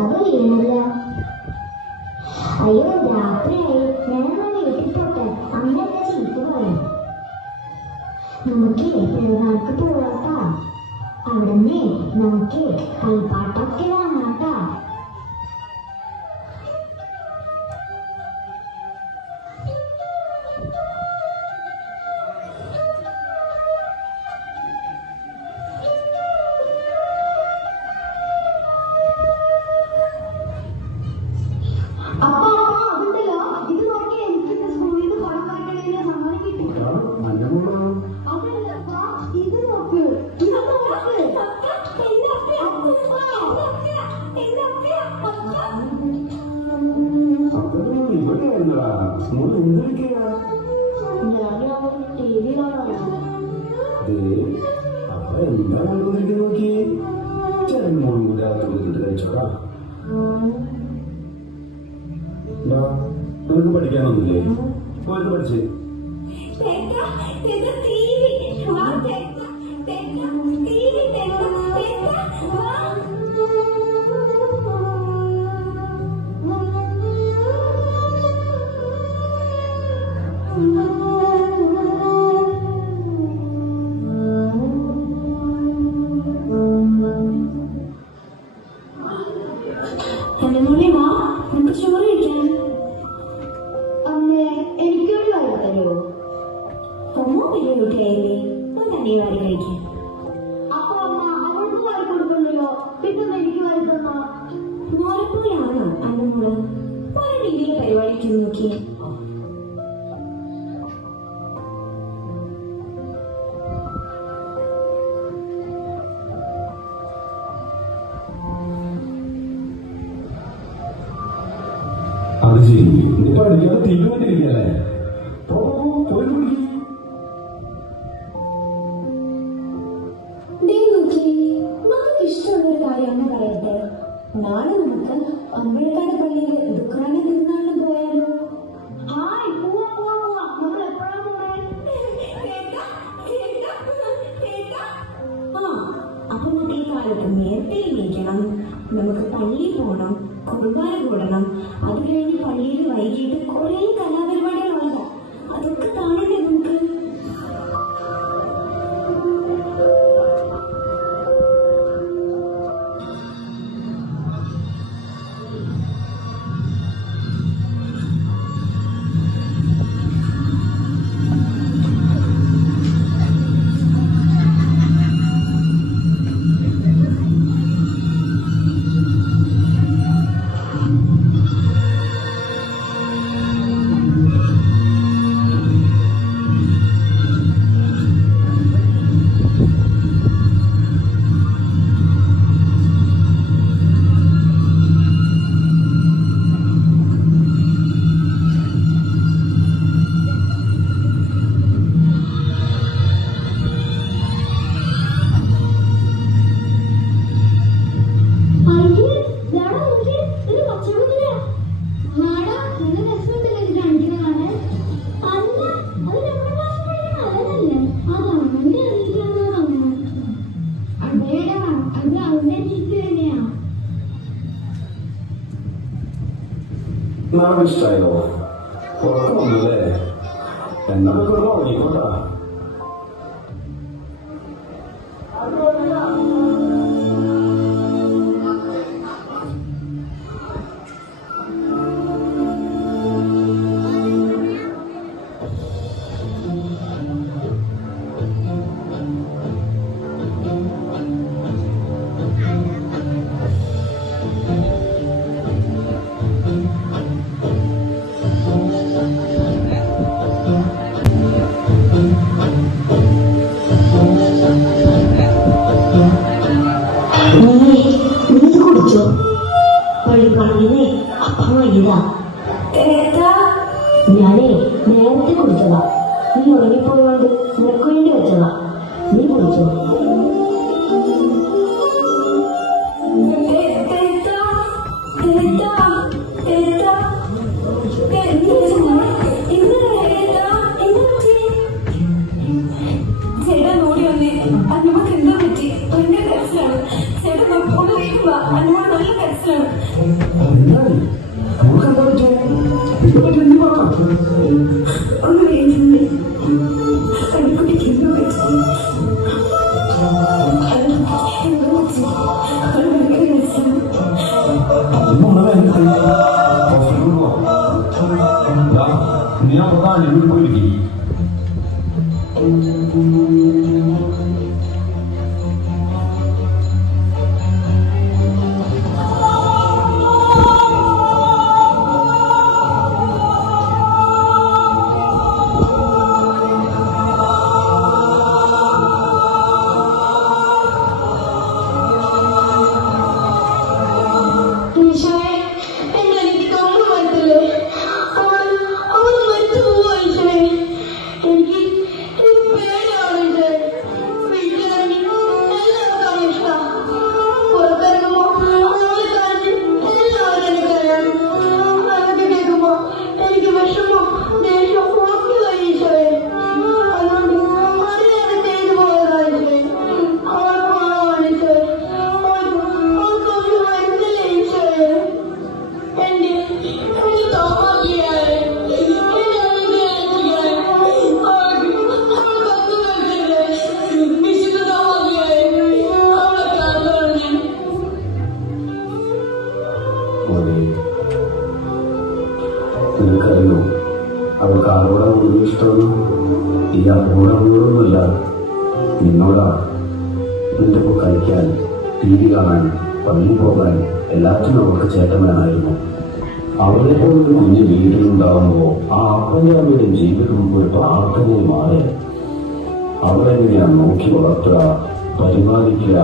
അത് വീണില്ല. അയ്യോ രാത്രിയായി, ഞാനൊന്ന് വീട്ടിൽ പോട്ടെ, അമ്മ എന്നെ ചീത്ത പറയും. നമുക്ക് പെരുന്നാൾക്ക് പോവാട്ടാ, അവിടുന്ന് നമുക്ക് കളിപ്പാട്ടൊക്കെ വാങ്ങാട്ടാ. നിനക്ക് പഠിക്കാനൊന്നുമില്ലേ? പോയിട്ട് പഠിച്ചേ. അത് ശരി, നീ പഠിക്കാതെ തീരുമാനിക്കില്ലേ? ഇഷ്ടമുള്ളൊരു കാര്യം അമ്മ പറയട്ടെ. നാളെ നമുക്ക് അമ്പഴക്കാട് പള്ളിയിൽ ദുഃഖാന തിരുനാളിന് പോയാലോ? അപ്പൊ നമുക്ക് ഈ കാലത്ത് നേരത്തെ എണീക്കണം, നമുക്ക് പള്ളിയിൽ പോകണം, കുർബാന കൂടണം, അത് കഴിഞ്ഞ് പള്ളിയിൽ വൈകിട്ട് കുറെ കലാപരിപാടികളുണ്ട്, അതൊക്കെ കാണണ്ടേ നമുക്ക്? ഇഷ്ടായോ? ഉറക്കമൊന്നുമല്ലേ? എന്നാ ഉറങ്ങിക്കോട്ടാ. ഞാനേ നേരത്തെ കുടിച്ചതാ, നീ ഉറങ്ങിപ്പോയോണ്ട് നിനക്ക് വേണ്ടി വെച്ചതാ, നീ കുടിച്ചോ. അനുമോട് എന്താ പറ്റി? ഭയങ്കര കരച്ചിലാണ് ചേട്ടൻ. അനുമോട് നല്ല കരച്ചിലാണ്. ഇഷ്ടം ഈ അപൂർവങ്ങളൊന്നുമല്ല, നിന്നോടാ. നിന്റെ ഒപ്പം കളിക്കാൻ, ടി വി കാണാൻ, പള്ളി പോകാൻ എല്ലാത്തിനും അവർക്ക് ചേട്ടൻ വേണമായിരുന്നു. അവരെ പോലൊരു കുഞ്ഞ് വീട്ടിലുണ്ടാകുമ്പോൾ ആ അപ്പൻ്റെ അമ്മയുടെയും ജീവിതം ഒരു പ്രാർത്ഥനയെ മാറി. അവരെങ്ങനെയാണ് നോക്കി വളർത്തുക, പരിപാലിക്കുക,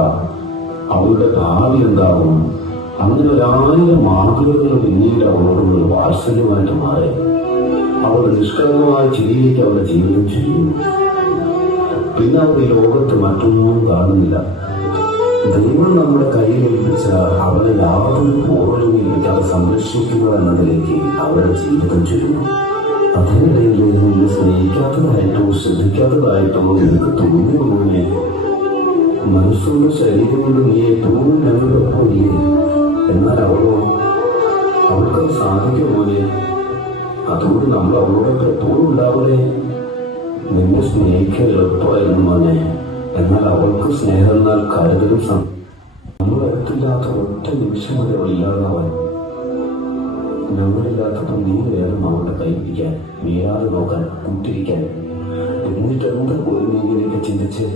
അവരുടെ ഭാവി എന്താകും, അങ്ങനെ 1000 മാതൃകകൾ പിന്നീട് അവളോടുള്ള വാത്സല്യമായിട്ട് മാറി. അവളുടെ നിഷ്കളങ്കമായ ചിരിയിലേക്ക് അവരുടെ ജീവിതം ചുരുങ്ങുന്നു. പിന്നെ അവർ ഈ ലോകത്ത് മറ്റൊന്നും കാണുന്നില്ല. ദൈവം നമ്മുടെ കയ്യിൽ ഏൽപ്പിച്ച അവരെ യാതൊരു പൂർണ്ണതയില്ലാതെ സംരക്ഷിക്കുക എന്നതിലേക്ക് അവരുടെ ജീവിതം ചുരുങ്ങും. അതിനിടയിൽ നിന്നെ സ്നേഹിക്കാത്തതായിട്ടോ ശ്രദ്ധിക്കാത്തതായിട്ടോ നിനക്ക് തോന്നുന്നതിനെ മനസ്സുകൊണ്ട് ശരീരം കൊണ്ട് നീ ഏറ്റവും ഞങ്ങളൊപ്പമില്ലേ. എന്നാൽ അവൾക്കത് സാധിക്കുമോനെ? അതുകൊണ്ട് നമ്മൾ അവളോടൊക്കെ എപ്പോഴും ഉണ്ടാവൂലേ. നിന്നെ സ്നേഹിക്കാൻ എളുപ്പമായിരുന്നു മോനെ. എന്നാൽ അവൾക്ക് സ്നേഹം എന്നാൽ കരുതലും നമ്മളെത്തില്ലാത്ത ഒറ്റ നിമിഷം വരെ അവളില്ലാതാവാൻ. ഞങ്ങളില്ലാത്തപ്പോൾ നീ വേണം അവളുടെ കൈ പിടിക്കാൻ, വീഴാതെ നോക്കാൻ, കൂട്ടിരിക്കാൻ. എന്നിട്ട് എന്താ പോലും നീ ഇങ്ങനെയൊക്കെ ചിന്തിച്ച്?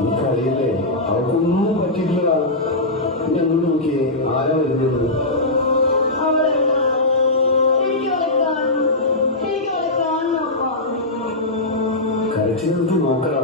എനിക്കറിയില്ലേ, അവൾക്കൊന്നും പറ്റില്ല. ഞങ്ങൾ നോക്കിയേ, ആരാ വരുന്നത്? കരച്ചു നിർത്തി നോക്കടാ.